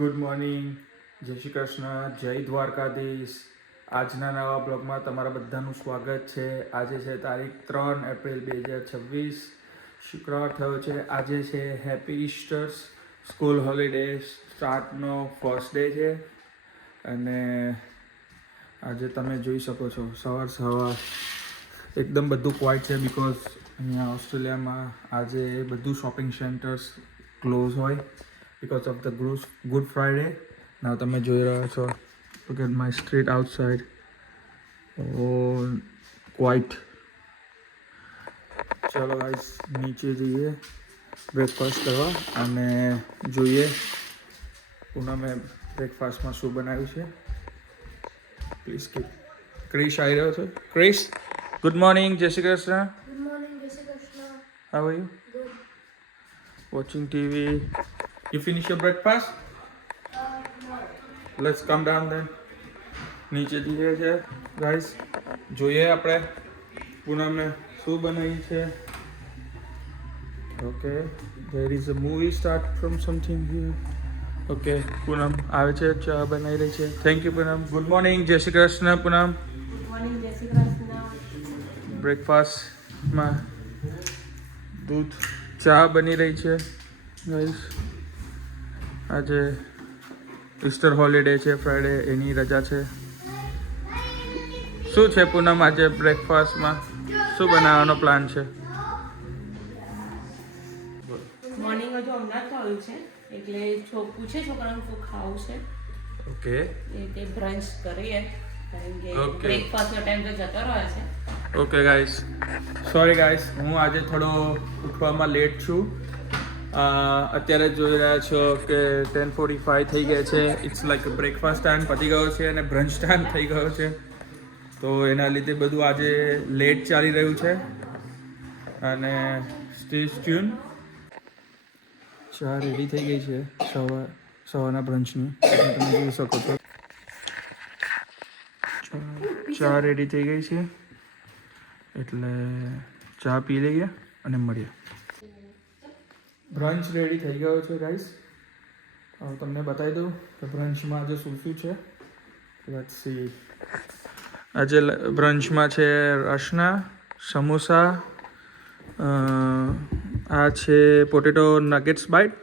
Good morning, Jai Shri Krishna, જય દ્વારકાધીશ. આજના નવા બ્લોગમાં તમારા બધાનું સ્વાગત છે. આજે છે તારીખ 3 એપ્રિલ 2026, શુક્રવાર થયો છે. આજે છે હેપી ઈસ્ટર્સ, સ્કૂલ હોલિડે સ્ટાર્ટનો ફર્સ્ટ ડે છે. અને આજે તમે જોઈ શકો છો સવાર એકદમ બધું ક્વાઇટ છે, બિકોઝ અહીંયા ઓસ્ટ્રેલિયામાં આજે બધું શોપિંગ સેન્ટર્સ ક્લોઝ હોય because of the Good Friday. Now તમે જોઈ રહ્યા છો, look at my street outside. Oh, quite. ચલો ગાઈસ, નીચે જઈએ બ્રેકફાસ્ટ કરવા અને જોઈએ પૂનમે બ્રેકફાસ્ટમાં શું બનાવ્યું છે. Please keep. ક્રિશ આવી રહ્યો છે. Krish, good morning, Jai Shri Krishna. Good morning, Jai Shri Krishna. How are you? Good. Watching TV. You finish your breakfast? No. Let's come down then. નીચે જઈએ છે ગાઈસ, જોઈએ આપણે પૂનમને શું બનાવી છે. Okay, there is a movie start from something here. Okay, Poonam આવે છે, ચા બનાવી રહી છે. Thank you Poonam. Good morning, Jai Shri Krishna Poonam. Good morning, Jai Shri Krishna. બ્રેકફાસ્ટમાં દૂધ ચા બની રહી છે ગાઈસ. આજે ઈસ્ટર હોલિડે છે, ફ્રાઈડે, એની રજા છે. શું છે પૂનમ, આજે બ્રેકફાસ્ટમાં શું બનાવવાનો પ્લાન છે? મોર્નિંગ હજુ હમણાં જ થયું છે, એટલે પૂછે છોકરાનું શું ખાવું છે. ઓકે તે બ્રંચ કરીએ, કારણ કે Okay. બ્રેકફાસ્ટનો ટાઈમ તો જતો રહ્યો છે. ઓકે ગાઈસ, સોરી ગાઈસ, હું આજે થોડો ઉઠવામાં લેટ છું. અત્યારે જોઈ રહ્યા છો કે 10:45 થઈ ગયા છે. ઇટ્સ લાઈક બ્રેકફાસ્ટ ટાઈમ પતી ગયો છે અને બ્રંચ ટાઈમ થઈ ગયો છે, તો એના લીધે બધું આજે લેટ ચાલી રહ્યું છે. અને સ્ટે ટ્યુન. ચા રેડી થઈ ગઈ છે સવારના બ્રંચની, તમે જોઈ શકો છો. ચા રેડી થઈ ગઈ છે, એટલે ચા પી લઈએ અને મળીએ. બ્રંચ રેડી થઈ ગયો છે ગાઈસ. તમને બતાવી દઉં કે બ્રંચમાં આજે શું શું છે. Let's see. આજે બ્રંચમાં છે રસના, સમોસા, આ છે પોટેટો નગેટ્સ બાઇટ,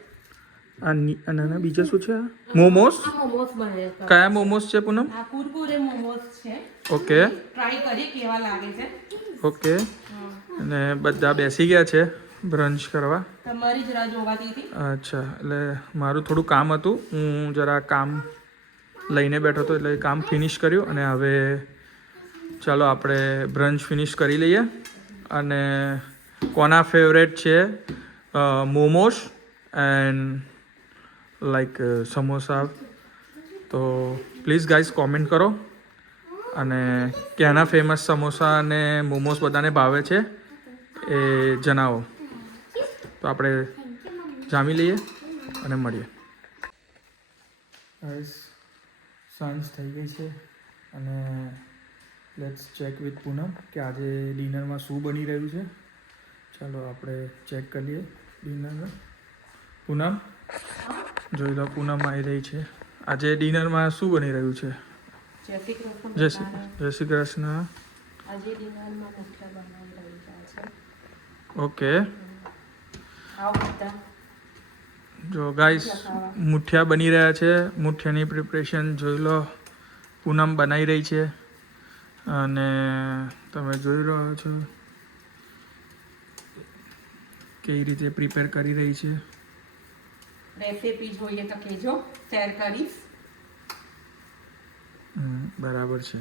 અને બીજા શું છે? મોમોસ. આ મોમોસ બને છે. કયા મોમોસ છે પૂનમ? આ કુરકુરે મોમોસ છે. ઓકે ટ્રાય કરીએ કેવા લાગે છે. ઓકે. અને બધા બેસી ગયા છે બ્રંચ કરવા. તમારી જ રાહ જોવાતી હતી. અચ્છા, એટલે મારું થોડું કામ હતું, હું જરા કામ લઈને બેઠો હતો, એટલે કામ ફિનિશ કર્યું. અને હવે ચાલો આપણે બ્રંચ ફિનિશ કરી લઈએ. અને કોના ફેવરેટ છે મોમોસ એન્ડ લાઈક સમોસા, તો પ્લીઝ ગાઈઝ કોમેન્ટ કરો. અને ક્યાંના ફેમસ સમોસા અને મોમોસ બધાને ભાવે છે એ જણાવો, તો આપણે જામી લઈએ અને મળીએ. સાંજ થઈ ગઈ છે અને લેટ્સ ચેક વિથ પૂનમ કે આજે ડિનરમાં શું બની રહ્યું છે. ચાલો આપણે ચેક કરીએ ડિનરમાં. પૂનમ, જોઈ લો, પૂનમ આવી રહી છે. આજે ડિનરમાં શું બની રહ્યું છે? જય શ્રી કૃષ્ણ. જય શ્રી કૃષ્ણ. આજે ડિનરમાં મુઠિયા બનાવી રહ્યા છે. ઓકે, આવો બધા. જો ગાઈસ, મુઠિયા બની રહ્યા છે. મુઠિયાની પ્રિપરેશન જોઈ લો, પૂનમ બનાવી રહી છે. અને તમે જોઈ રહ્યો છો કેવી રીતે પ્રિપેર કરી રહી છે. રેસીપી જોઈએ તો કહેજો, શેર કરીશ. બરાબર છે.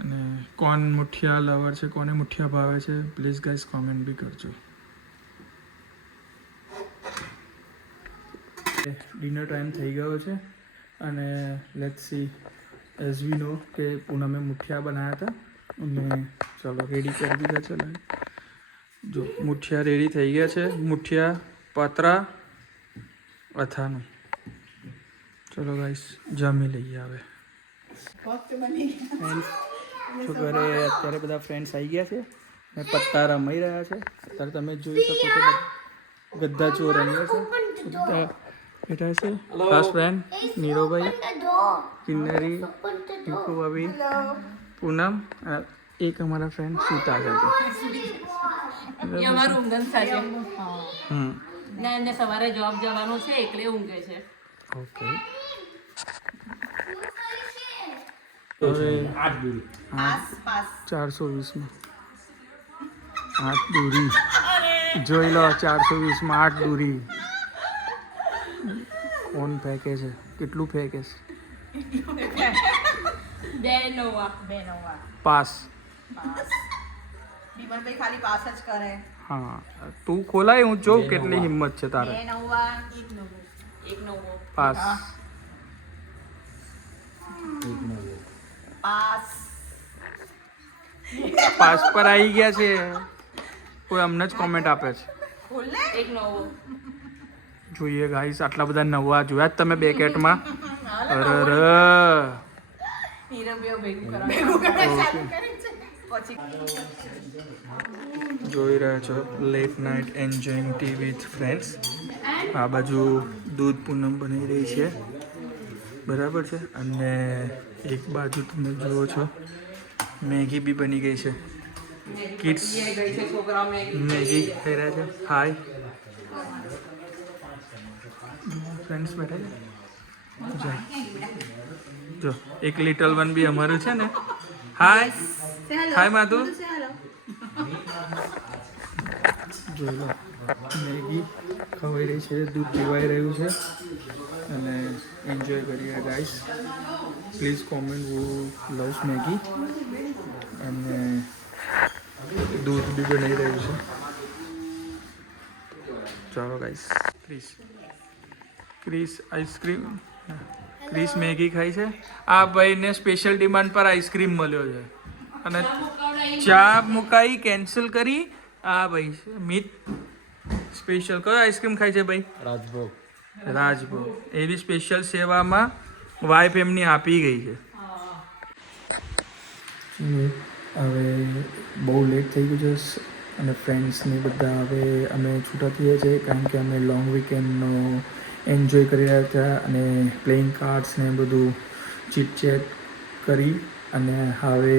અને કોણ મુઠિયા લવર છે, કોને મુઠિયા ભાવે છે, પ્લીઝ ગાઈસ કોમેન્ટ બી કરજો. ડિનર ટાઈમ થઈ ગયો છે અને લેટ્સ સી, એઝ વી નો કે પૂનમે મુઠિયા બનાવ્યા હતા અને ચાલો રેડી કરી દીધા છે. જો મુઠિયા રેડી થઈ ગયા છે, મુઠિયા, પાત્રા, અથાનું. ચલો ગાઈસ, જમી લઈએ હવે. ફ્રેન્ડ્સ, શું કરે, અત્યારે બધા ફ્રેન્ડ્સ આવી ગયા છે ને પત્તા રમાઈ રહ્યા છે. અત્યારે તમે જોઈ શકો છો, ગદ્દા ચોર રમ્યા છે. બધા બેઠા છે ખાસ ફ્રેન્ડ નીરોભાઈ, કિન્નરી, ટીકુ ભાભી, પૂનમ અને એક અમારા ફ્રેન્ડ સીતા છે. એ અમારું ઊંઘન સાથે હમ ના એને સવારે જોબ જવાનું છે એટલે ઊંઘે છે. ઓકે. હવે 420માં 8 દૂરી જોઈ લો. 420માં 8 દૂરી કોણ ફેંકે છે? કેટલું ફેંકે છે? 2 નવા પાસ. વિમલભાઈ ખાલી પાસ જ કરે. હા તું ખોલાય, હું જોઉં કેટલી હિંમત છે તારે. 2 નવા 1 નવો પાસ. પાસ. પાસ પર આવી ગયા છે. કોઈ અમને જ કોમેન્ટ આપે છે. ખોલ ને. 1 નવો જોઈએ ગાઈસ, આટલા બધા નવા જોયા જ તમે બેકેટમાં? અરે હીરો બેવ ભેગું કરવાનું. પછી જોઈ રહ્યા છો late night enjoying tea with friends. આ બાજુ દૂધ પૂનમ બની રહી છે, બરાબર છે. અને એક બાજુ તમે જુઓ છો મેગી બી બની ગઈ છે. કિડ્સ ગઈ છે છોકરાઓ મેગી ખાઈ રહ્યા છે. હાય ફ્રેન્ડ્સ બેઠા છે. જો એક લિટલ વન બી અમારું છે ને. હાય હાય માધુ. જોઈ લો મેગી ખવાઈ રહી છે, દૂધ પીવાઈ રહ્યું છે અને એન્જોય કરીએ guys. Please comment who loves Maggi. અને દૂધ બી બનાવી રહ્યું છે. ચાલો guys. Chris ice cream, Chris Maggi ખાઈ છે. આ ભાઈને સ્પેશિયલ ડિમાન્ડ પર આઈસ્ક્રીમ મળ્યો છે અને ચા મુકાઈ કેન્સલ કરી. આ ભાઈ મીત સ્પેશિયલ કયો આઈસ્ક્રીમ ખાય છે ભાઈ? રાજભોગ. એવી સ્પેશિયલ સેવામાં વાઈફ એમની આપી ગઈ છે. હવે બહુ લેટ થઈ ગયું છે અને ફ્રેન્ડ્સને બધા હવે અમે છૂટા થઈએ છીએ, કારણ કે અમે લોંગ વીકેન્ડનો એન્જોય કરી રહ્યા હતા અને પ્લેઇંગ કાર્ડ્સ ને બધું ચીટ ચેટ કરી અને હવે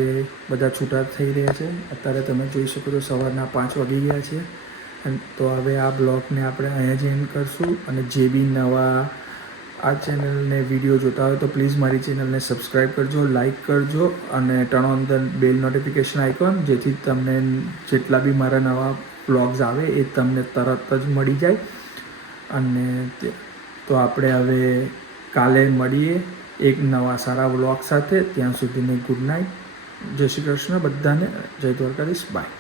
બધા છૂટા થઈ રહ્યા છે. અત્યારે તમે જોઈ શકો છો સવારના 5 વાગી ગયા છે. તો હવે આ બ્લોગને આપણે અહીંયા જ એન્ડ કરશું. અને જે બી નવા આ ચેનલને વિડીયો જોતા હોય તો પ્લીઝ મારી ચેનલને સબસ્ક્રાઈબ કરજો, લાઇક કરજો અને turn on the bell notification icon, જેથી તમને જેટલા બી મારા નવા બ્લોગ્સ આવે એ તમને તરત જ મળી જાય. અને તો આપણે હવે કાલે મળીએ એક નવા સારા વ્લોગ સાથે. ત્યાં સુધીને ગુડ નાઇટ. જય શ્રી કૃષ્ણ બધાને. જય દ્વારકાધીશ. બાય.